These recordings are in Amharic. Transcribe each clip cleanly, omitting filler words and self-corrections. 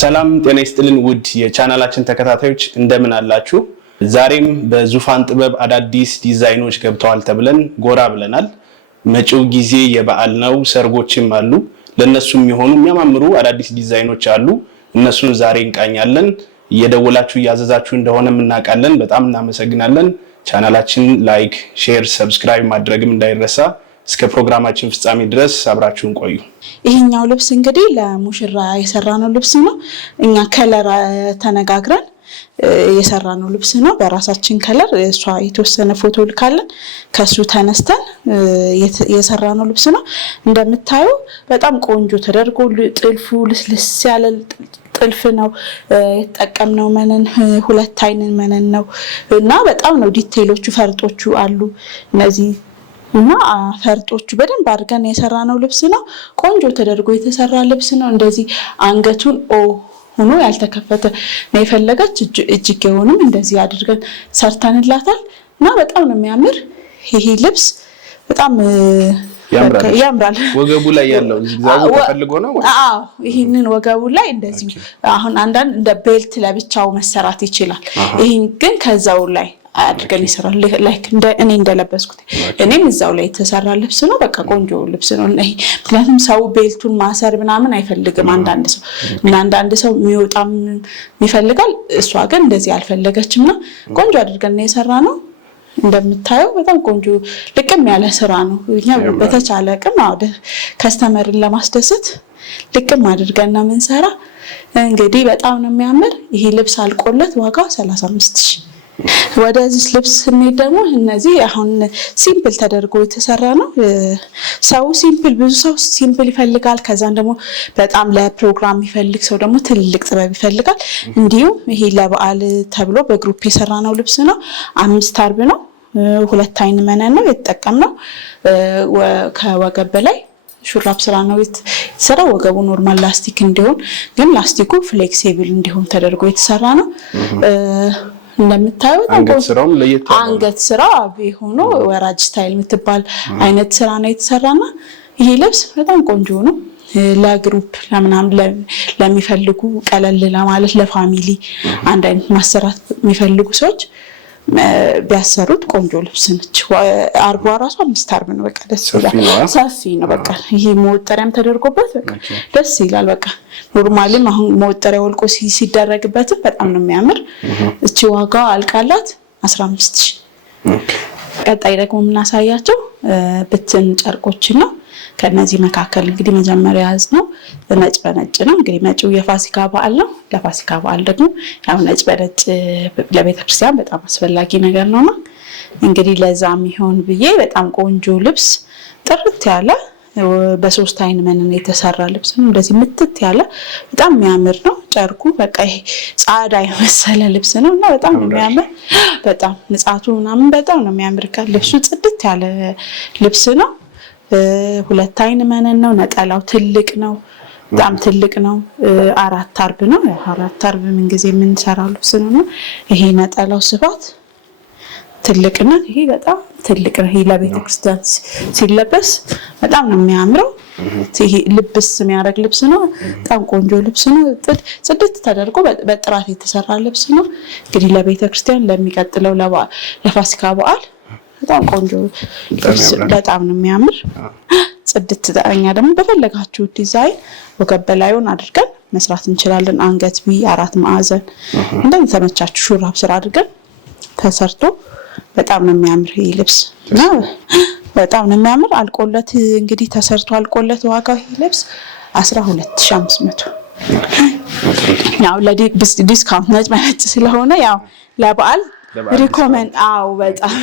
ሰላም ጤና ይስጥልን ውድ የቻናላችን ተከታታዮች እንደምን አላችሁ? ዛሬም በዙፋን ጥበብ አዳዲስ ዲዛይኖች ገብተዋል ተብለን ጎራ ብለናል። መጪው ጊዜ የበዓል ነው፣ ሰርጎችም አሉ። ለነሱም የሚሆኑ የሚያማምሩ አዳዲስ ዲዛይኖች አሉ። እነሱን ዛሬ እንቃኛለን። እየደወላችሁ እያዘዛችሁ እንደሆነ እናውቃለን። በጣም እናመሰግናለን። ቻናላችን ላይክ፣ ሼር፣ ሰብስክራይብ ማድረግም እንዳይረሳ። እስከ ፕሮግራማችን ፍጻሜ ድረስ አብራችሁን ቆዩ። ይሄኛው ልብስ እንግዲህ ለሙሽራ የሰራነው ልብስ ነው። እኛ ከለር ተነጋግረን የሰራነው ልብስ ነው። በራሳችን ከለር እሷ የተወሰነ ፎቶ ልካለን ከሱ ተነስተን የሰራነው ልብስ ነው። እንደምታዩ በጣም ቆንጆ ተደርጎ ጥልፉ ልስልስ ያለ ጥልፍ ነው የተጠቀምነው። መነን ሁለት አይንን መነን ነው እና በጣም ነው ዲቴይሎቹ ፈርጦቹ አሉ እነዚህ እና ፈርጦቹ በደንብ አድርገን የሰራነው ልብስ ነው። ቆንጆ ተደርጎ የተሰራ ልብስ ነው። እንደዚህ አንገቱን ሆኖ ያልተከፈተ ነው የፈለገች። እጅጌውንም እንደዚህ አድርገን ሰርተንላታል እና በጣም ነው የሚያምር ይሄ ልብስ። በጣም ያምራል። ወገቡ ላይ ያለው ዝግዛጉ ተፈልጎ ነው። ይሄንን ወገቡ ላይ እንደዚህ አሁን አንዳንድ እንደ ቤልት ለብቻው መሰራት ይችላል። ይሄን ግን ከዛው ላይ አድርገን ይሰራል። ላይክ እኔ እንደለበስኩት እኔም እዛው ላይ የተሰራ ልብስ ነው። በቃ ቆንጆ ልብስ ነው። ይሄ ምክንያቱም ሰው ቤልቱን ማሰር ምናምን አይፈልግም አንዳንድ ሰው የሚወጣም ይፈልጋል። እሷ ግን እንደዚህ አልፈለገችምና ቆንጆ አድርገን ነው የሰራ ነው። እንደምታየው በጣም ቆንጆ ልቅም ያለ ስራ ነው። እኛ በተቻለ አቅም ከስተመርን ለማስደሰት ልቅም አድርገን ነው የምንሰራ። እንግዲህ በጣም ነው የሚያምር ይሄ ልብስ አልቆለት ዋጋው 35,000። ወደዚህ ልብስ ስንሄድ ደግሞ እነዚህ አሁን ሲምፕል ተደርጎ የተሰራ ነው። ብዙ ሰው ሲምፕል ይፈልጋል። ከዛን ደግሞ በጣም ለፕሮግራም የሚፈልግ ሰው ደግሞ ትልቅ ጥበብ ይፈልጋል። እንዲሁም ይሄ ለበዓል ተብሎ በግሩፕ የሰራነው ልብስ ነው። 5 አርብ ነው። 2 አይን መነን ነው የተጠቀምነው። ከወገብ በላይ ሹራብ ስራ ነው የተሰራው። ወገቡ ኖርማል ላስቲክ እንዲሆን ግን ላስቲኩ ፍሌክሲብል እንዲሆን ተደርጎ የተሰራ ነው። እንደምታዩት አንገት ስራ ሆኖ ወራጅ ስታይል የምትባል አይነት ስራ ነው የተሰራና ይሄ ልብስ በጣም ቆንጆ ነው። ለግሩፕ ለምናምን ለሚፈልጉ ቀለል ለማለት ለፋሚሊ አንድ አይነት ማሰራት የሚፈልጉ ሰዎች ቢያሰሩት ቆንጆ ልብስ ነች። አርቧ ራሱ 5 አርብ ነው። በቃ ደስ ይላል። ሰፊ ነው። በቃ ይሄ መወጠሪያም ተደርጎበት በቃ ደስ ይላል። በቃ ኖርማሊም አሁን መወጠሪያ ወልቆ ሲደረግበት በጣም ነው የሚያምር። እቺ ዋጋው አልቃላት 15,000። ቀጣይ ደግሞ የምናሳያቸው ብትን ጨርቆች ነው። ከነዚህ መካከል እንግዲህ መጀመሪያ ያዝነው ነጭ በነጭ ነው። እንግዲህ መጪው የፋሲካ በዓል ነው። ለፋሲካ በዓል ደግሞ ያው ነጭ በነጭ ለቤተክርስቲያን በጣም አስፈላጊ ነገር ነውና እንግዲህ ለዛም ይሆን ብዬ በጣም ቆንጆ ልብስ ጥርት ያለ በ3 አይን መነን የተሰራ ልብስ ነው። እንደዚህ ምትት ያለ በጣም የሚያምር ነው። ጨርቁ በቃ ይሄ ጻዳ የመሰለ ልብስ ነውና በጣም የሚያምር በጣም ንጻቱ ምናምን በጣም ነው የሚያምር። ልብሱ ጽድት ያለ ልብስ ነው። 2 አይን መነን ነው። ነጠላው ትልቅ ነው። በጣም ትልቅ ነው። 4 አርብ ነው። 4 አርብ ምን ጊዜ የምንሰራው ልብስ ነው። ይሄ ነጠላው ስፋት ትልቅና ይሄ በጣም ትልቅ ነው። ይሄ ለቤተክርስቲያን ሲለበስ በጣም ነው የሚያምረው። ይሄ ልብስ የሚያደርግ ልብስ ነው። በጣም ቆንጆ ልብስ ነው። ጽድት ተደርጎ በጥራት የተሰራ ልብስ ነው። እንግዲህ ለቤተክርስቲያን ለሚቀጥለው ለፋሲካ በዓል በጣም ቆንጆ በጣም ነው የሚያምር። ጽድት ተጠኛ ደግሞ በፈለጋችሁ ዲዛይን ወገብ በላዩን አድርገን መስራት እንችላለን። አንገት 4 ማዕዘን እንደተመቻችሁ ሹራብ ስራ አድርገን ተሰርቶ በጣም ነው የሚያምር ይሄ ልብስ እና በጣም ነው የሚያምር። አልቆለት እንግዲህ ተሰርቶ አልቆለት ዋጋው ይሄ ልብስ 12,500። ያው ለዲስካውንት ነጭ በነጭ ስለሆነ ያው ለበዓል ሪኮመንድ በጣም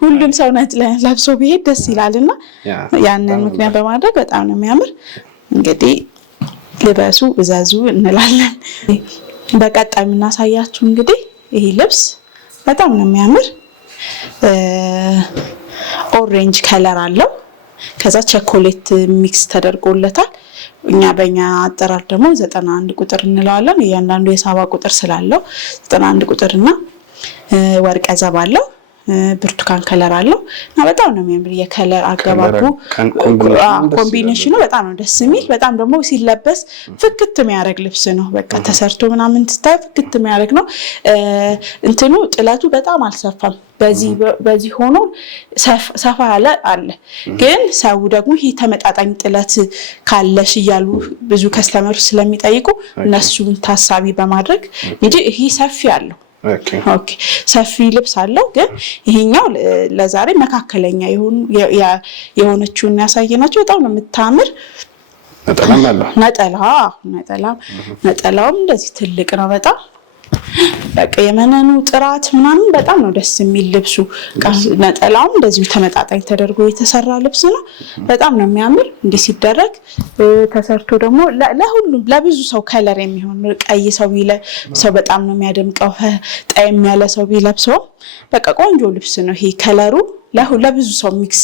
ሁሉም ሰው ነጭ ለብሶ ቢሄድ ደስ ይላልና ያንን ምክንያት በማድረግ በጣም ነው የሚያምር። እንግዲህ ልበሱ እዛዙ እንላለን። በቀጣይ የምናሳያችሁ እንግዲህ ይሄ ልብስ በጣም ነው የሚያምር። ኦሬንጅ ከለር አለው። ከዛ ቸኮሌት ሚክስ ተደርጎለታል። እኛ በእኛ አጠራር ደግሞ 91 ቁጥር እንለዋለን። እያንዳንዱ የሳባ ቁጥር ስላለው 91 ቁጥርና ወርቀ ዘብ አለው። ብርቱካን ከለር አለው እና በጣም ነው የሚያምር የከለር አገባቡ ኮምቢኔሽኑ በጣም ነው ደስ የሚል በጣም ደግሞ ሲለበስ ፍክት የሚያደርግ ልብስ ነው በቃ ተሰርቶ ምናምን ትታይ ፍክት የሚያደርግ ነው እንትኑ ጥለቱ በጣም አልሰፋም በዚህ ሆኖ ሰፋ ያለ አለ ግን ሰው ደግሞ ይሄ ተመጣጣኝ ጥለት ካለሽ ይያሉ ብዙ ከስተመሮች ስለሚጠይቁ እነሱን ታሳቢ በማድረግ እንጂ ይሄ ሰፊ አለው ኦኬ ሰፊ ልብስ አለው ግን ይሄኛው ለዛሬ መካከለኛ የሆነችውን ያሳየናቸው በጣም ነው የምታምር ነጠላውም እንደዚህ ትልቅ ነው በጣም በቃ የመነኑ ጥራት ምናምን በጣም ነው ደስ የሚል ልብሱ ነጠላውም እንደዚህ ተመጣጣኝ ተደርጎ የተሰራ ልብስ ነው በጣም ነው የሚያምር እንዲህ ሲደረግ ተሰርቶ ደግሞ ለሁሉም ለብዙ ሰው ከለር የሚሆን ቀይ ሰው በጣም ነው የሚያደምቀው ጣይም ያለ ሰው ቢለብሰው በቃ ቆንጆ ልብስ ነው ይሄ ከለሩ ለብዙ ሰው ሚክስ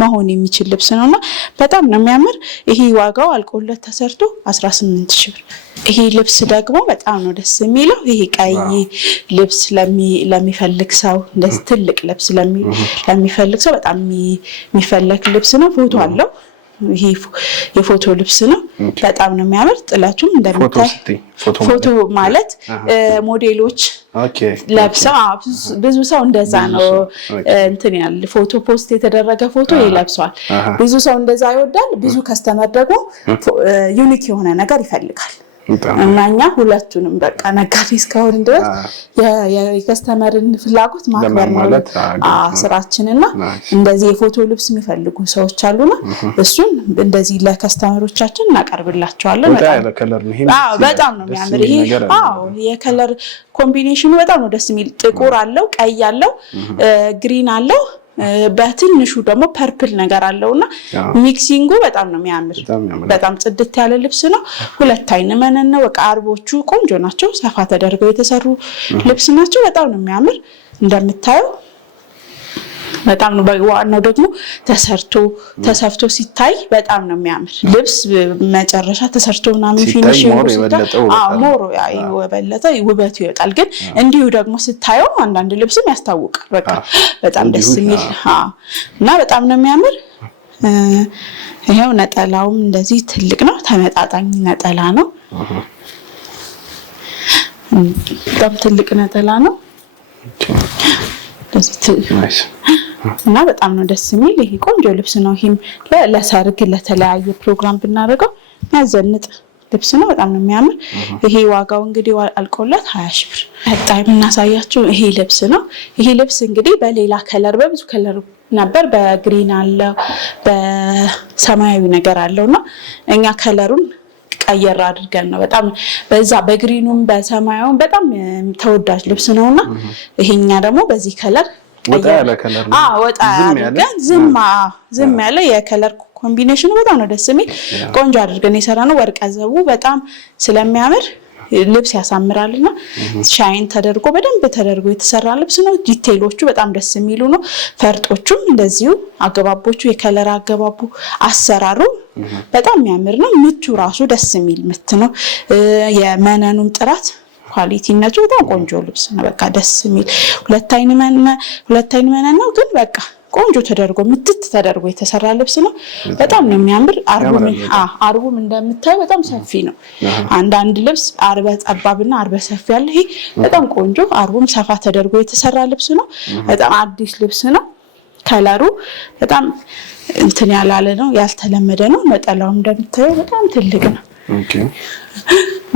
መሆን የሚችል ልብስ ነውና በጣም ነው የሚያምር ይሄ ዋጋው አልቆለት ተሰርቶ 18000 ብር ይሄ ልብስ ደግሞ በጣም ነው ደስ የሚለው ይሄ ቀይ ልብስ ለሚፈልግ ሰው እንደዚህ ትልቅ ልብስ ለሚፈልግ ሰው በጣም የሚፈልግ ልብስ ነው ፎቶ አለው ይሄ የፎቶ ልብስ ነው በጣም ነው የሚያምር ጥላቱም እንደምታይ ፎቶ ማለት ሞዴሎች ለብሰው ብዙ ሰው እንደዛ ነው እንትን ያለ ፎቶ ፖስት የተደረገ ፎቶ ይለብሳል ብዙ ሰው እንደዛ ይወዳል ብዙ ከስተመር ደግሞ ዩኒክ የሆነ ነገር ይፈልጋል እናኛ ሁለቱንም በቃ ነጋዴ እስካሁን ድረስ የከስተመርን ፍላጎት ማክበር ነው ስራችንና እንደዚህ የፎቶ ልብስ የሚፈልጉ ሰዎች አሉና እሱን እንደዚህ ለከስተመሮቻችን እናቀርብላቸዋለን በጣም ነው የሚያምር ይሄ የከለር ኮምቢኔሽኑ በጣም ነው ደስ የሚል ጥቁር አለው ቀይ አለው ግሪን አለው በትንሹ ደግሞ ፐርፕል ነገር አለውና ሚክሲንጉ በጣም ነው የሚያምር በጣም ጽድት ያለ ልብስ ነው ሁለት አይን መነን ነው በቃ አርቦቹ ቆንጆ ናቸው ሰፋ ተደርገው የተሰሩ ልብስ ናቸው በጣም ነው የሚያምር እንደምታየው በጣም ነው ዋናው ደግሞ ተሰፍቶ ሲታይ በጣም ነው የሚያምር ልብስ መጨረሻ ተሰርቶ ምናምን ፊኒሺንግ ሞሮ የበለጠ ውበቱ ይወጣል ግን እንዲሁ ደግሞ ስታየው አንዳንድ ልብስም ያስታውቃል በቃ በጣም ደስ የሚል እና በጣም ነው የሚያምር ይሄው ነጠላውም እንደዚህ ትልቅ ነው ተመጣጣኝ ነጠላ ነው በጣም ትልቅ ነጠላ ነው እና በጣም ነው ደስ የሚል ይሄ ቆንጆ ልብስ ነው ይሄም ለሰርግ ለተለያየ ፕሮግራም ብናደርገው ያዘንጥ ልብስ ነው በጣም ነው የሚያምር ይሄ ዋጋው እንግዲህ አልቆለት 20000 ብር በጣም እናሳያችሁ ይሄ ልብስ ነው ይሄ ልብስ እንግዲህ በሌላ ከለር በብዙ ከለር ነበር በግሪን አለው በሰማያዊ ነገር አለውና እኛ ከለሩን ቀየር አድርገን ነው በጣም በዛ በግሪኑም በሰማያዊም በጣም ተወዳጅ ልብስ ነውና ይሄኛ ደግሞ በዚህ ከለር ወጣ ያለ ከለር ወጣ ያለ ዝም ያለ የከለር ኮምቢኔሽኑ በጣም ነው ደስ የሚል ቆንጆ አድርገን የሰራነው ወርቀ ዘቡ በጣም ስለሚያምር ልብስ ያሳምራልና ሻይን ተደርጎ በደንብ ተደርጎ የተሰራ ልብስ ነው ዲቴይሎቹ በጣም ደስ የሚሉ ነው ፈርጦቹም እንደዚሁ አገባቦቹ የከለር አገባቡ አሰራሩ በጣም የሚያምር ነው ምቱ ራሱ ደስ የሚል ምት ነው የመነኑም ጥራት ኳሊቲነቱ በጣም ቆንጆ ልብስ ነው በቃ ደስ የሚል ሁለት አይን መነን ነው ግን በቃ ቆንጆ ተደርጎ ምትት ተደርጎ የተሰራ ልብስ ነው በጣም ነው የሚያምር አርቡም እንደምታየው በጣም ሰፊ ነው አንዳንድ ልብስ አርበ ጠባብና አርበ ሰፊ ያለ ይሄ በጣም ቆንጆ አርቡም ሰፋ ተደርጎ የተሰራ ልብስ ነው በጣም አዲስ ልብስ ነው ከለሩ በጣም እንትን ያላለ ነው ያልተለመደ ነው ነጠላው እንደምታየው በጣም ትልቅ ነው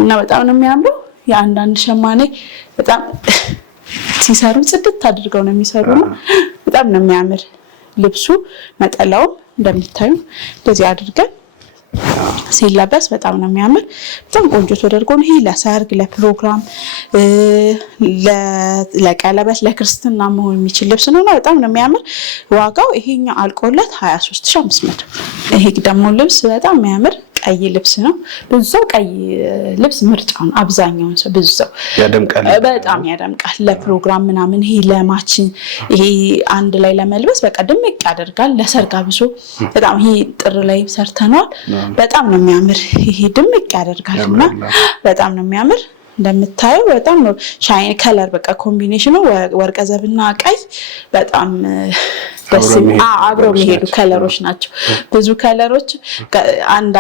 እና በጣም ነው የሚያምረው የአንዳንድ ሸማኔ በጣም ሲሰሩ ጽድት አድርገው ነው የሚሰሩና በጣም ነው የሚያምር ልብሱ ነጠላው እንደምታዩ እንደዚህ አድርገን ሲለበስ በጣም ነው የሚያምር በጣም ቆንጆ ተደርጎ ነው ይሄ ለሰርግ ለፕሮግራም ለቀለበት ለክርስትና መሆን የሚችል ልብስ ነው በጣም ነው የሚያምር ዋጋው ይሄኛው አልቆለት 23500 ይሄ ደግሞ ልብስ በጣም የሚያምር ቀይ ልብስ ነው ብዙ ሰው ቀይ ልብስ ምርጫው ነው አብዛኛው ሰው ብዙ ሰው ያደምቃል በጣም ያደምቃል ለፕሮግራም ምናምን ይሄ ለማች ይሄ አንድ ላይ ለመልበስ በቃ ድምቅ ያደርጋል ለሰርግ አብሶ በጣም ይሄ ጥር ላይ ሰርተናል በጣም ነው የሚያምር ይሄ ድምቅ ያደርጋልና በጣም ነው የሚያምር እንደምታየው በጣም ነው ሻይን ከለር በቃ ኮምቢኔሽኑ ወርቀ ዘብና ቀይ በጣም ደስ አብረው የሚሄዱ ከለሮች ናቸው። ብዙ ከለሮች አንድ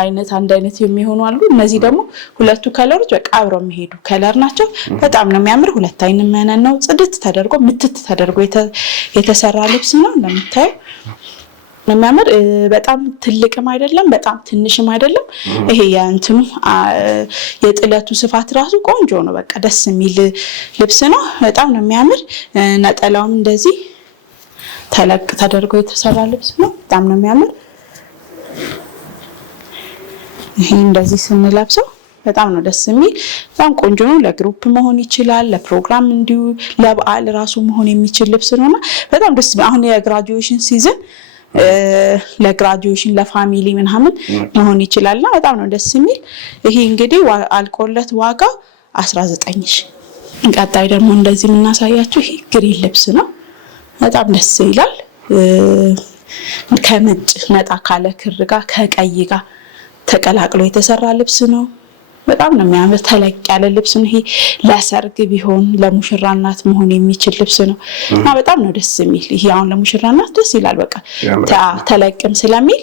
አይነት የሚሆኑ አሉ። እነዚህ ደግሞ ሁለቱ ከለሮች በቃ አብረው የሚሄዱ ከለር ናቸው። በጣም ነው የሚያምር። ሁለት አይን መነን ነው ጽድት ተደርጎ ምትት ተደርጎ የተሰራ ልብስ ነው እንደምታየው ነው የሚያምር። በጣም ትልቅም አይደለም በጣም ትንሽም አይደለም። ይሄ የእንትኑ የጥለቱ ስፋት ራሱ ቆንጆ ነው። በቃ ደስ የሚል ልብስ ነው። በጣም ነው የሚያምር። ነጠላውም እንደዚህ ተለቅ ተደርጎ የተሰራ ልብስ ነው። በጣም ነው የሚያምር። ይሄ እንደዚህ ስንለብሰው በጣም ነው ደስ የሚል። በጣም ቆንጆ ነው። ለግሩፕ መሆን ይችላል፣ ለፕሮግራም እንዲሁ ለበዓል ራሱ መሆን የሚችል ልብስ ነውና በጣም ደስ የሚል አሁን የግራጁዌሽን ሲዝን ለግራጁዌሽን ለፋሚሊ ምናምን መሆን ይችላልና በጣም ነው ደስ የሚል። ይሄ እንግዲህ አልቆለት ዋጋው 19 ሺህ። ቀጣይ ደግሞ እንደዚህ የምናሳያችሁ ይሄ ግሪን ልብስ ነው። በጣም ደስ ይላል። ከነጭ ነጣ ካለ ክር ጋር ከቀይ ጋር ተቀላቅሎ የተሰራ ልብስ ነው። በጣም ነው የሚያምር። ተለቅ ያለ ልብስ ነው። ይሄ ለሰርግ ቢሆን ለሙሽራናት መሆን የሚችል ልብስ ነው እና በጣም ነው ደስ የሚል። ይሄ አሁን ለሙሽራናት ደስ ይላል። በቃ ተለቅም ስለሚል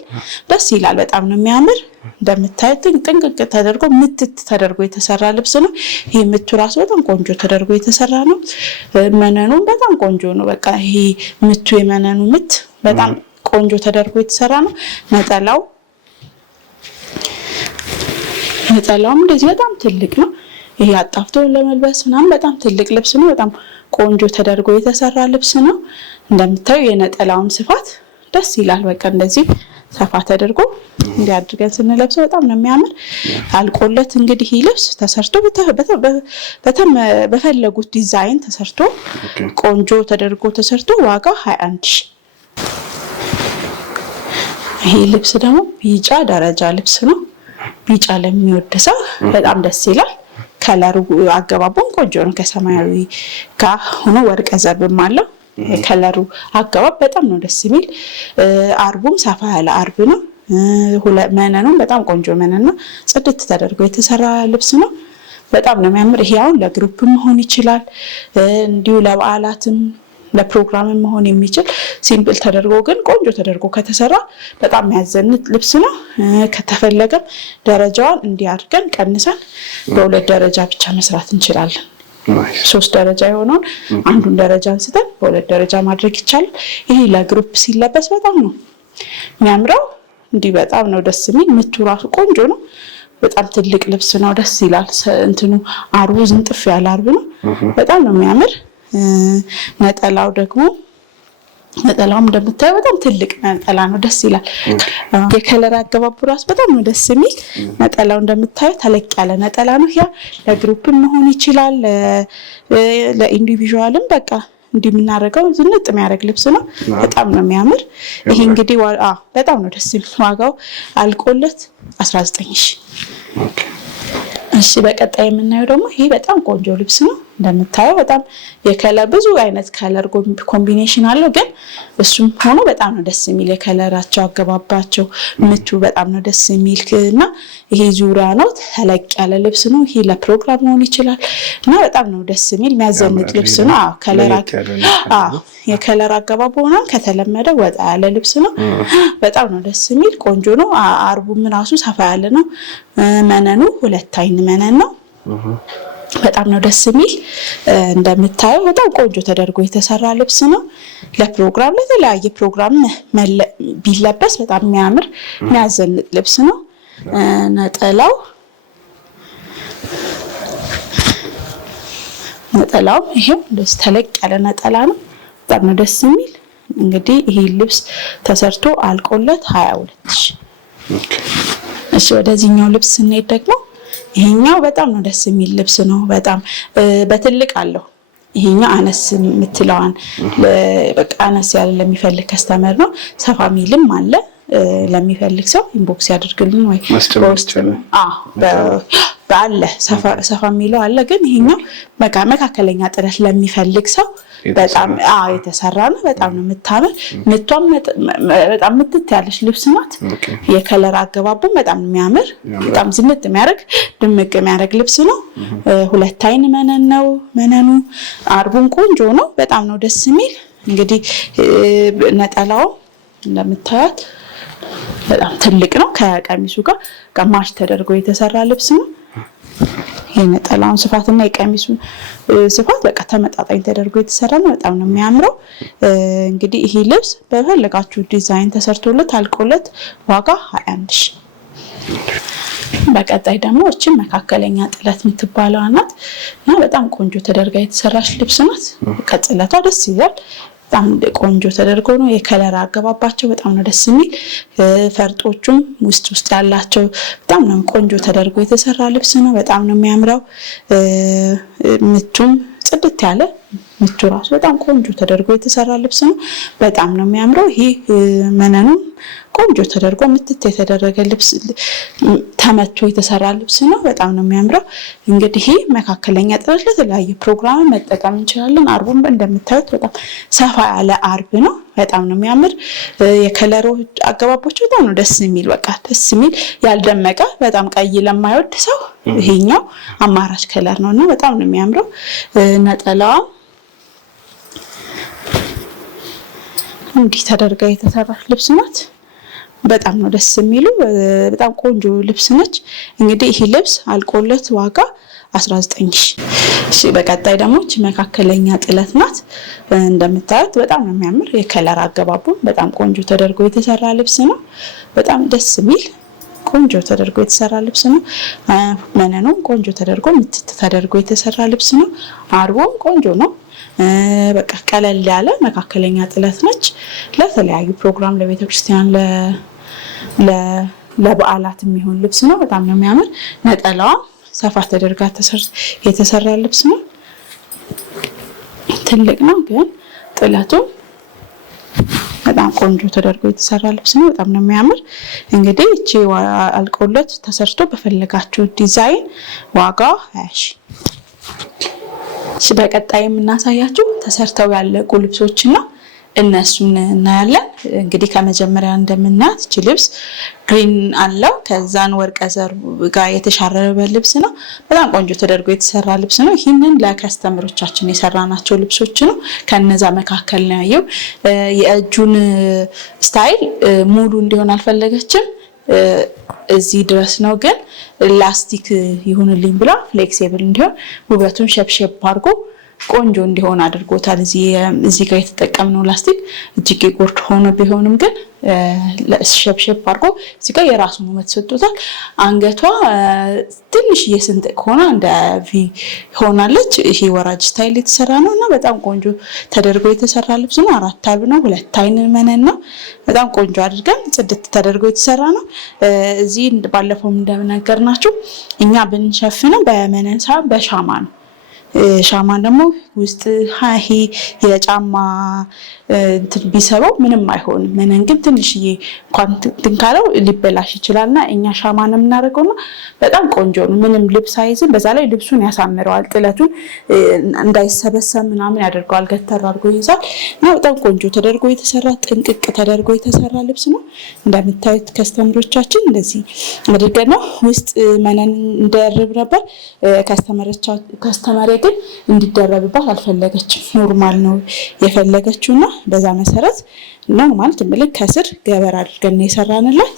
ደስ ይላል። በጣም ነው የሚያምር። እንደምታዩት ጥንቅቅ ተደርጎ ምትት ተደርጎ የተሰራ ልብስ ነው። ይሄ ምቱ ራሱ በጣም ቆንጆ ተደርጎ የተሰራ ነው። መነኑም በጣም ቆንጆ ነው። በቃ ይሄ ምቱ የመነኑ ምት በጣም ቆንጆ ተደርጎ የተሰራ ነው። ነጠላውም እንደዚህ በጣም ትልቅ ነው። ይሄ አጣፍቶ ለመልበስ ምናምን በጣም ትልቅ ልብስ ነው። በጣም ቆንጆ ተደርጎ የተሰራ ልብስ ነው። እንደምታዩ የነጠላውም ስፋት ደስ ይላል። በቃ እንደዚህ ሰፋ ተደርጎ እንዲያድርገን ስንለብሰው በጣም ነው የሚያምር። አልቆለት እንግዲህ ይህ ልብስ ተሰርቶ በፈለጉት ዲዛይን ተሰርቶ ቆንጆ ተደርጎ ተሰርቶ ዋጋ 21 ሺህ። ይሄ ልብስ ደግሞ ቢጫ ደረጃ ልብስ ነው። ቢጫ ለሚወድ ሰው በጣም ደስ ይላል። ከለሩ አገባቡም ቆንጆ ነው። ከሰማያዊ ጋር ሆኖ ወርቀ ዘብም አለው። የከለሩ አገባብ በጣም ነው ደስ የሚል። አርቡም ሰፋ ያለ አርብ ነው። መነኑም በጣም ቆንጆ መነን ነው። ጽድት ተደርጎ የተሰራ ልብስ ነው። በጣም ነው የሚያምር። ይሄ አሁን ለግሩፕ መሆን ይችላል፣ እንዲሁ ለበዓላትም ለፕሮግራም መሆን የሚችል ሲምፕል ተደርጎ ግን ቆንጆ ተደርጎ ከተሰራ በጣም የሚያዘንጥ ልብስ ነው። ከተፈለገም ደረጃዋን እንዲያርገን ቀንሰን በሁለት ደረጃ ብቻ መስራት እንችላለን። 3 ደረጃ የሆነውን አንዱን ደረጃ አንስተን በሁለት ደረጃ ማድረግ ይቻላል። ይሄ ለግሩፕ ሲለበስ በጣም ነው የሚያምረው። እንዲህ በጣም ነው ደስ የሚል። ምቱ ራሱ ቆንጆ ነው። በጣም ትልቅ ልብስ ነው። ደስ ይላል። እንትኑ አርቡ ዝንጥፍ ያለ አርብ ነው። በጣም ነው የሚያምር። ነጠላውም እንደምታየው በጣም ትልቅ ነጠላ ነው። ደስ ይላል። የከለር አገባቡ ራሱ በጣም ነው ደስ የሚል። ነጠላው እንደምታየው ተለቅ ያለ ነጠላ ነው። ያ ለግሩፕም መሆን ይችላል፣ ለኢንዲቪዥዋልም በቃ እንዲህ የምናደርገው ዝንጥ የሚያደርግ ልብስ ነው። በጣም ነው የሚያምር። ይሄ እንግዲህ በጣም ነው ደስ የሚል። ዋጋው አልቆለት 19 ሺህ። እሺ በቀጣይ የምናየው ደግሞ ይሄ በጣም ቆንጆ ልብስ ነው። እንደምታየው በጣም የከለር ብዙ አይነት ከለር ኮምቢኔሽን አለው፣ ግን እሱም ሆኖ በጣም ነው ደስ የሚል። የከለራቸው አገባባቸው ምቱ በጣም ነው ደስ የሚል እና ይሄ ዙሪያ ነው። ተለቅ ያለ ልብስ ነው። ይሄ ለፕሮግራም መሆን ይችላል እና በጣም ነው ደስ የሚል የሚያዘንጥ ልብስ ነው። የከለር አገባቡ ሆናን ከተለመደ ወጣ ያለ ልብስ ነው። በጣም ነው ደስ የሚል ቆንጆ ነው። አርቡም ራሱ ሰፋ ያለ ነው። መነኑ 2 አይን መነን ነው። በጣም ነው ደስ የሚል። እንደምታየው በጣም ቆንጆ ተደርጎ የተሰራ ልብስ ነው። ለፕሮግራም ለተለያየ ፕሮግራም ቢለበስ በጣም የሚያምር የሚያዘንጥ ልብስ ነው። ነጠላው ይሄው ደስ ተለቅ ያለ ነጠላ ነው። በጣም ነው ደስ የሚል። እንግዲህ ይሄ ልብስ ተሰርቶ አልቆለት 22 ሺህ። እሺ ወደዚህኛው ልብስ ስንሄድ ደግሞ ይሄኛው በጣም ነው ደስ የሚል ልብስ ነው። በጣም በትልቅ አለው። ይሄኛው አነስ የምትለዋን በቃ አነስ ያለ ለሚፈልግ ከስተመር ነው። ሰፋ ሚልም አለ ለሚፈልግ ሰው ኢንቦክስ ያድርግልን ወይ በውስጥ ባለ ሰፋ የሚለው አለ ግን ይሄኛው መካከለኛ ጥለት ለሚፈልግ ሰው በጣም የተሰራ ነው በጣም ነው የምታምር ምቷም በጣም ምትት ያለች ልብስ ናት የከለር አገባቡም በጣም የሚያምር በጣም ዝንጥ የሚያደርግ ድምቅ የሚያደርግ ልብስ ነው ሁለት አይን መነን ነው መነኑ አርቡን ቆንጆ ነው በጣም ነው ደስ የሚል እንግዲህ ነጠላው እንደምታዩት በጣም ትልቅ ነው ከቀሚሱ ጋር ግማሽ ተደርጎ የተሰራ ልብስ ነው የነጠላውን ስፋትና የቀሚሱን ስፋት በቃ ተመጣጣኝ ተደርጎ የተሰራ ነው በጣም ነው የሚያምረው እንግዲህ ይሄ ልብስ በፈለጋችሁ ዲዛይን ተሰርቶለት አልቆለት ዋጋ 21 ሺህ በቀጣይ ደግሞ እቺ መካከለኛ ጥለት የምትባለው ናት እና በጣም ቆንጆ ተደርጋ የተሰራች ልብስ ናት ከጥለቷ ደስ ይላል በጣም ቆንጆ ተደርጎ ነው የከለር አገባባቸው በጣም ነው ደስ የሚል ፈርጦቹም ውስጥ ያላቸው በጣም ነው ቆንጆ ተደርጎ የተሰራ ልብስ ነው በጣም ነው የሚያምረው ምቱም ጽድት ያለ ምቱ ራሱ በጣም ቆንጆ ተደርጎ የተሰራ ልብስ ነው በጣም ነው የሚያምረው ይሄ መነኑ ቆንጆ ተደርጎ ምትት የተደረገ ልብስ ተመቶ የተሰራ ልብስ ነው በጣም ነው የሚያምረው እንግዲህ ይሄ መካከለኛ ጥለት ለተለያየ ፕሮግራም መጠቀም እንችላለን አርቡም እንደምታዩት በጣም ሰፋ ያለ አርብ ነው በጣም ነው የሚያምር የከለሩ አገባቦቹ በጣም ነው ደስ የሚል በቃ ደስ የሚል ያልደመቀ በጣም ቀይ ለማይወድ ሰው ይሄኛው አማራጭ ከለር ነውና በጣም ነው የሚያምረው ነጠላዋ እንዲህ ተደርጋ የተሰራች ልብስ ናት በጣም ነው ደስ የሚሉ በጣም ቆንጆ ልብስ ነች እንግዲህ ይሄ ልብስ አልቆለት ዋጋ 19 ሺህ እሺ በቀጣይ ደግሞ እቺ መካከለኛ ጥለት ናት እንደምታዩት በጣም ነው የሚያምር የከለር አገባቡ በጣም ቆንጆ ተደርጎ የተሰራ ልብስ ነው በጣም ደስ የሚል ቆንጆ ተደርጎ የተሰራ ልብስ ነው መነኑ ቆንጆ ተደርጎ ምትት ተደርጎ የተሰራ ልብስ ነው አርቦም ቆንጆ ነው በቃ ቀለል ያለ መካከለኛ ጥለት ነች ለተለያዩ ፕሮግራም ለቤተክርስቲያን ለበዓላት የሚሆን ልብስ ነው በጣም ነው የሚያምር ነጠላዋ ሰፋ ተደርጋ የተሰራ ልብስ ነው ትልቅ ነው ግን ጥለቱ በጣም ቆንጆ ተደርጎ የተሰራ ልብስ ነው በጣም ነው የሚያምር እንግዲህ እቺ አልቆለት ተሰርቶ በፈለጋችሁ ዲዛይን ዋጋ 20 ሺህ በቀጣይ የምናሳያችሁ ተሰርተው ያለቁ ልብሶችና እነሱን እናያለን እንግዲህ ከመጀመሪያ እንደምናያት እቺ ልብስ ግሪን አለው ከዛን ወርቀ ዘር ጋር የተሻረበ ልብስ ነው በጣም ቆንጆ ተደርጎ የተሰራ ልብስ ነው ይሄንን ለከስተመሮቻችን የሰራናቸው ልብሶች ነው ከነዛ መካከል ነው ያየው የእጁን ስታይል ሙሉ እንዲሆን አልፈለገችም እዚህ ድረስ ነው ግን ላስቲክ ይሁንልኝ ብላ ፍሌክሲብል እንዲሆን ውበቱን ሸብሸብ አድርጎ ቆንጆ እንዲሆን አድርጎታል እዚህ ጋር የተጠቀምነው ላስቲክ እጅግ ጎርድ ሆኖ ቢሆንም ግን ሸብሸብ አድርጎ እዚህ ጋር የራሱን ውበት ሰጥቶታል አንገቷ ትንሽ የስንጥቅ ሆና እንደ ቪ ሆናለች ይሄ ወራጅ ስታይል የተሰራ ነውና በጣም ቆንጆ ተደርጎ የተሰራ ልብስ ነው አራት አልብ ነው ሁለት አይን መነን ነው በጣም ቆንጆ አድርገን ጽድት ተደርጎ የተሰራ ነው እዚህ ባለፈው እንደነገርናችሁ እኛ ብንሸፍነው በመነን ሳይሆን በሻማ ነው ሻማ ደግሞ ውስጥ ሃሂ የጫማ ቢሰበው ምንም አይሆንም መነን ግን ትንሽዬ እንኳን ትንካለው ሊበላሽ ይችላልና እኛ ሻማ ነው የምናደርገውና በጣም ቆንጆ ነው ምንም ልብስ አይዝም በዛ ላይ ልብሱን ያሳምረዋል ጥለቱን እንዳይሰበሰብ ምናምን ያደርገዋል ገተር አድርጎ ይይዛል እና በጣም ቆንጆ ተደርጎ የተሰራ ጥንቅቅ ተደርጎ የተሰራ ልብስ ነው እንደምታዩት ከስተመሮቻችን እንደዚህ አድርገን ነው ውስጥ መነን እንደርብ ነበር ከስተመሬ ግን እንዲደረብባት አልፈለገችም ኖርማል ነው የፈለገችውና በዛ መሰረት ኖርማል ትምልክ ከስር ገበር አድርገን የሰራንላት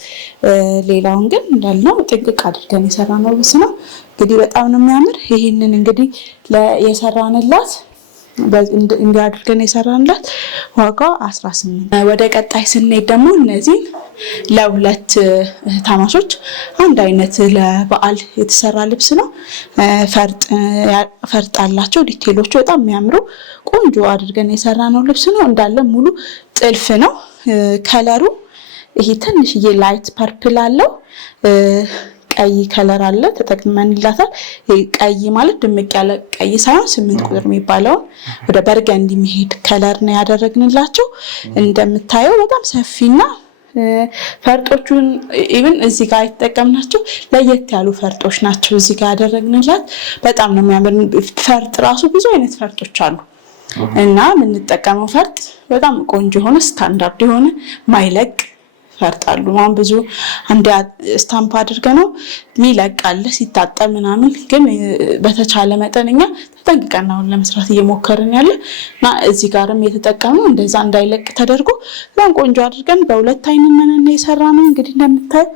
ሌላውን ግን እንዳልነው ጥንቅቅ አድርገን የሰራነው ልብስ ነው እንግዲህ በጣም ነው የሚያምር ይሄንን እንግዲህ የሰራንላት እንዲያድርገን የሰራንላት ዋጋው 18 ወደ ቀጣይ ስንሄድ ደግሞ እነዚህ ለሁለት ታማሾች አንድ አይነት ለበዓል የተሰራ ልብስ ነው ፈርጥ አላቸው ዲቴሎቹ በጣም የሚያምሩ ቆንጆ አድርገን የሰራነው ልብስ ነው እንዳለ ሙሉ ጥልፍ ነው ከለሩ ይሄ ትንሽዬ ላይት ፐርፕል አለው ቀይ ከለር አለ ተጠቅመንላታል ቀይ ማለት ድምቅ ያለ ቀይ ሳይሆን 8 ቁጥር የሚባለው ወደ በርገንዲ የሚሄድ ከለር ነው ያደረግንላቸው እንደምታየው በጣም ሰፊና ፈርጦቹን ኢቭን እዚህ ጋር የተጠቀምናቸው ለየት ያሉ ፈርጦች ናቸው እዚህ ጋር ያደረግንላት። በጣም ነው የሚያምር ፈርጥ ራሱ ብዙ አይነት ፈርጦች አሉ እና የምንጠቀመው ፈርጥ በጣም ቆንጆ የሆነ ስታንዳርድ የሆነ ማይለቅ ፈርጥ አሉ። አሁን ብዙ አንድ ስታምፕ አድርገነው ሚለቃለ ሲታጠብ ምናምን፣ ግን በተቻለ መጠንኛ ተጠንቅቀን ነው ለመስራት እየሞከርን ያለ እና እዚህ ጋርም የተጠቀመው እንደዛ እንዳይለቅ ተደርጎ በጣም ቆንጆ አድርገን በሁለት አይነት መነን የሰራነው። እንግዲህ እንደምታዩ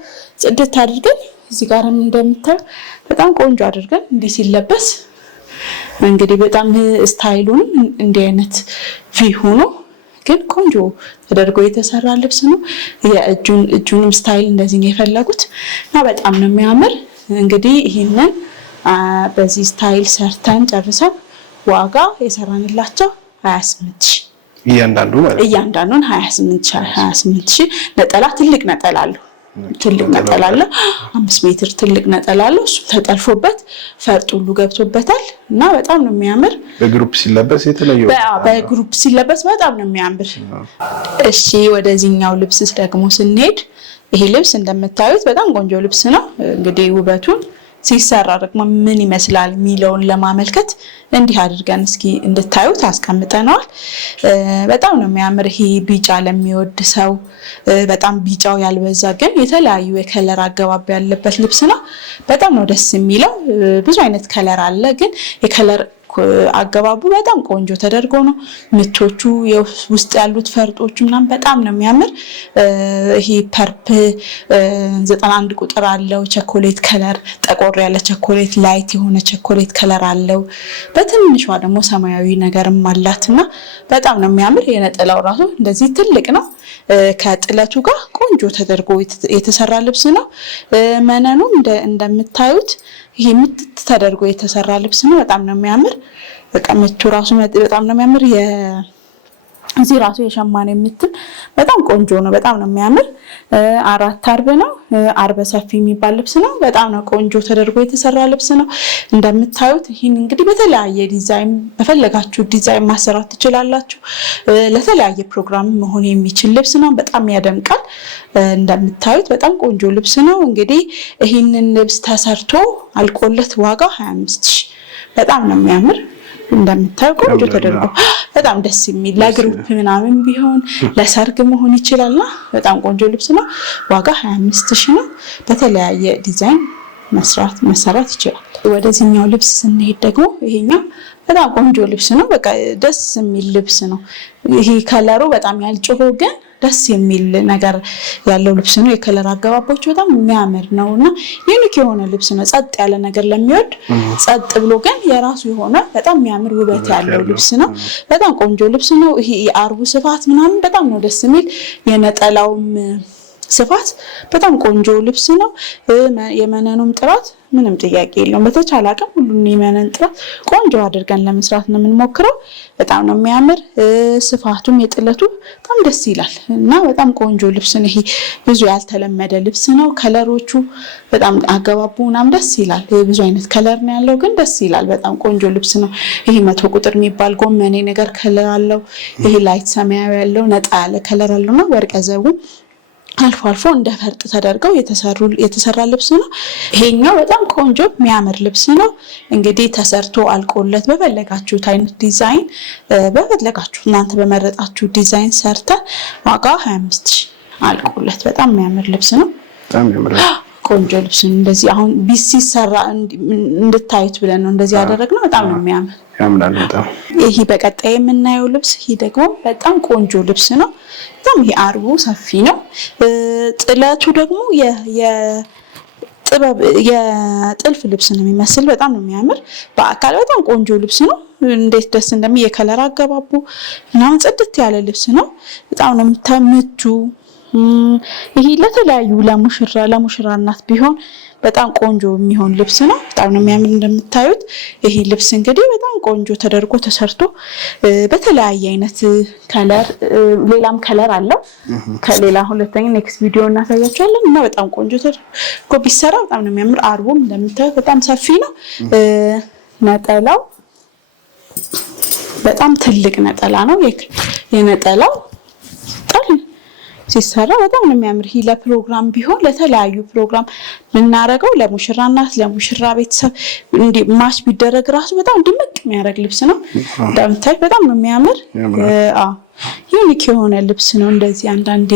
ጽድት አድርገን እዚህ ጋርም እንደምታዩ በጣም ቆንጆ አድርገን እንዲህ ሲለበስ እንግዲህ በጣም ስታይሉንም እንዲህ አይነት ቪ ሆኖ ግን ቆንጆ ተደርጎ የተሰራ ልብስ ነው። የእጁንም ስታይል እንደዚህ ነው የፈለጉት እና በጣም ነው የሚያምር። እንግዲህ ይሄንን በዚህ ስታይል ሰርተን ጨርሰን ዋጋ የሰራንላቸው 28,000 እያንዳንዱን 28,000 ነጠላ ትልቅ ነጠላ አለው። ትልቅ ነጠላ አለው 5 ሜትር ትልቅ ነጠላ አለው። እሱ ተጠልፎበት ፈርጥ ሁሉ ገብቶበታል እና በጣም ነው የሚያምር። በግሩፕ ሲለበስ የተለየ በግሩፕ ሲለበስ በጣም ነው የሚያምር። እሺ ወደዚህኛው ልብስ ደግሞ ስንሄድ ይሄ ልብስ እንደምታዩት በጣም ቆንጆ ልብስ ነው። እንግዲህ ውበቱን ሲሰራ ደግሞ ምን ይመስላል የሚለውን ለማመልከት እንዲህ አድርገን እስኪ እንድታዩት አስቀምጠናል። በጣም ነው የሚያምር። ይሄ ቢጫ ለሚወድ ሰው በጣም ቢጫው ያልበዛ ግን የተለያዩ የከለር አገባብ ያለበት ልብስ ነው። በጣም ነው ደስ የሚለው። ብዙ አይነት ከለር አለ፣ ግን የከለር አገባቡ በጣም ቆንጆ ተደርጎ ነው። ምቶቹ ውስጥ ያሉት ፈርጦቹ ምናምን በጣም ነው የሚያምር። ይሄ ፐርፕ 91 ቁጥር አለው። ቸኮሌት ከለር፣ ጠቆር ያለ ቸኮሌት፣ ላይት የሆነ ቸኮሌት ከለር አለው። በትንሿ ደግሞ ሰማያዊ ነገርም አላትና በጣም ነው የሚያምር። የነጠላው ራሱ እንደዚህ ትልቅ ነው። ከጥለቱ ጋር ቆንጆ ተደርጎ የተሰራ ልብስ ነው። መነኑ እንደምታዩት ይሄ ምትት ተደርጎ የተሰራ ልብስ ነው። በጣም ነው የሚያምር። በቃ ምቱ ራሱ በጣም ነው የሚያምር። እዚህ ራሱ የሸማኔ ምትም በጣም ቆንጆ ነው። በጣም ነው የሚያምር። 4 አርብ ነው። አርበ ሰፊ የሚባል ልብስ ነው። በጣም ነው ቆንጆ ተደርጎ የተሰራ ልብስ ነው። እንደምታዩት ይሄን እንግዲህ በተለያየ ዲዛይን በፈለጋችሁ ዲዛይን ማሰራት ትችላላችሁ። ለተለያየ ፕሮግራም መሆን የሚችል ልብስ ነው። በጣም ያደምቃል። እንደምታዩት በጣም ቆንጆ ልብስ ነው። እንግዲህ ይሄንን ልብስ ተሰርቶ አልቆለት ዋጋ 25,000 በጣም ነው የሚያምር። እንደምታዩ ቆንጆ ተደርጎ በጣም ደስ የሚል ለግሩፕ ምናምን ቢሆን ለሰርግ መሆን ይችላልና በጣም ቆንጆ ልብስ ነው። ዋጋ 25,000 ነው። በተለያየ ዲዛይን መሰራት ይችላል። ወደዚህኛው ልብስ ስንሄድ ደግሞ ይሄኛው በጣም ቆንጆ ልብስ ነው። በቃ ደስ የሚል ልብስ ነው። ይሄ ከለሩ በጣም ያልጮኸው ግን ደስ የሚል ነገር ያለው ልብስ ነው። የከለር አገባቦች በጣም የሚያምር ነውና ዩኒክ የሆነ ልብስ ነው። ጸጥ ያለ ነገር ለሚወድ ጸጥ ብሎ ግን የራሱ የሆነ በጣም የሚያምር ውበት ያለው ልብስ ነው። በጣም ቆንጆ ልብስ ነው። ይሄ የአርቡ ስፋት ምናምን በጣም ነው ደስ የሚል። የነጠላውም ስፋት በጣም ቆንጆ ልብስ ነው። የመነኑም ጥራት ምንም ጥያቄ የለውም። በተቻለ አቅም ሁሉን የመነን ጥራት ቆንጆ አድርገን ለመስራት ነው የምንሞክረው። በጣም ነው የሚያምር። ስፋቱም የጥለቱ በጣም ደስ ይላል እና በጣም ቆንጆ ልብስ ነው። ይሄ ብዙ ያልተለመደ ልብስ ነው። ከለሮቹ በጣም አገባቡ ምናምን ደስ ይላል። ብዙ አይነት ከለር ነው ያለው ግን ደስ ይላል። በጣም ቆንጆ ልብስ ነው። ይሄ 100 ቁጥር የሚባል ጎመኔ ነገር ከለር አለው። ይሄ ላይት ሰማያዊ ያለው ነጣ ያለ ከለር አለውና ወርቀ ዘቡ አልፎ አልፎ እንደ ፈርጥ ተደርገው የተሰራ ልብስ ነው። ይሄኛው በጣም ቆንጆ የሚያምር ልብስ ነው። እንግዲህ ተሰርቶ አልቆለት በፈለጋችሁት አይነት ዲዛይን በፈለጋችሁ እናንተ በመረጣችሁ ዲዛይን ሰርተን ዋጋ 25,000 አልቆለት በጣም የሚያምር ልብስ ነው። በጣም ያምራል። ቆንጆ ልብስ ነው። እንደዚህ አሁን ሲሰራ እንድታዩት ብለን ነው እንደዚህ ያደረግነው። በጣም ነው የሚያምር ያምራል በጣም። ይሄ በቀጣይ የምናየው ልብስ ይሄ ደግሞ በጣም ቆንጆ ልብስ ነው። በጣም ይሄ አርቡ ሰፊ ነው። ጥለቱ ደግሞ የጥልፍ ልብስ ነው የሚመስል በጣም ነው የሚያምር። በአካል በጣም ቆንጆ ልብስ ነው። እንዴት ደስ እንደሚ የከለር አገባቡ ምናምን ጽድት ያለ ልብስ ነው። በጣም ነው የምታምቹ። ይሄ ለተለያዩ ለሙሽራ እናት ቢሆን በጣም ቆንጆ የሚሆን ልብስ ነው። በጣም ነው የሚያምር። እንደምታዩት ይሄ ልብስ እንግዲህ በጣም ቆንጆ ተደርጎ ተሰርቶ በተለያየ አይነት ከለር ሌላም ከለር አለው። ከሌላ ሁለተኛ ኔክስት ቪዲዮ እናሳያችኋለን እና በጣም ቆንጆ ተደርጎ ቢሰራ በጣም ነው የሚያምር። አርቡም እንደምታዩት በጣም ሰፊ ነው። ነጠላው በጣም ትልቅ ነጠላ ነው። የነጠላው ሲሰራ በጣም ነው የሚያምር። ይሄ ለፕሮግራም ቢሆን ለተለያዩ ፕሮግራም ብናረገው ለሙሽራናት ለሙሽራ ቤተሰብ እንዲ ማች ቢደረግ ራሱ በጣም ድምቅ የሚያደርግ ልብስ ነው። እንደምታይ በጣም ነው የሚያምር። ዩኒክ የሆነ ልብስ ነው። እንደዚህ አንዳንዴ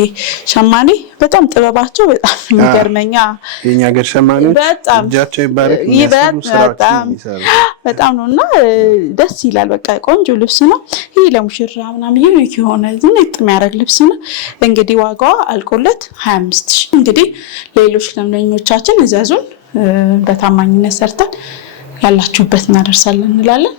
ሸማኔ በጣም ጥበባቸው በጣም የሚገርመኛ የኛ ሀገር ሸማኔዎች እጃቸው ይባረክ በጣም ነውና ደስ ይላል። በቃ ቆንጆ ልብስ ነው። ይሄ ለሙሽራ ምናምን ዩኒክ የሆነ ዝንጥ የሚያደርግ ልብስ ነው። እንግዲህ ዋጋዋ አልቆለት 25000። እንግዲህ ሌሎች ደንበኞቻችን እዘዙን፣ በታማኝነት ሰርተን ያላችሁበት እናደርሳለን እንላለን።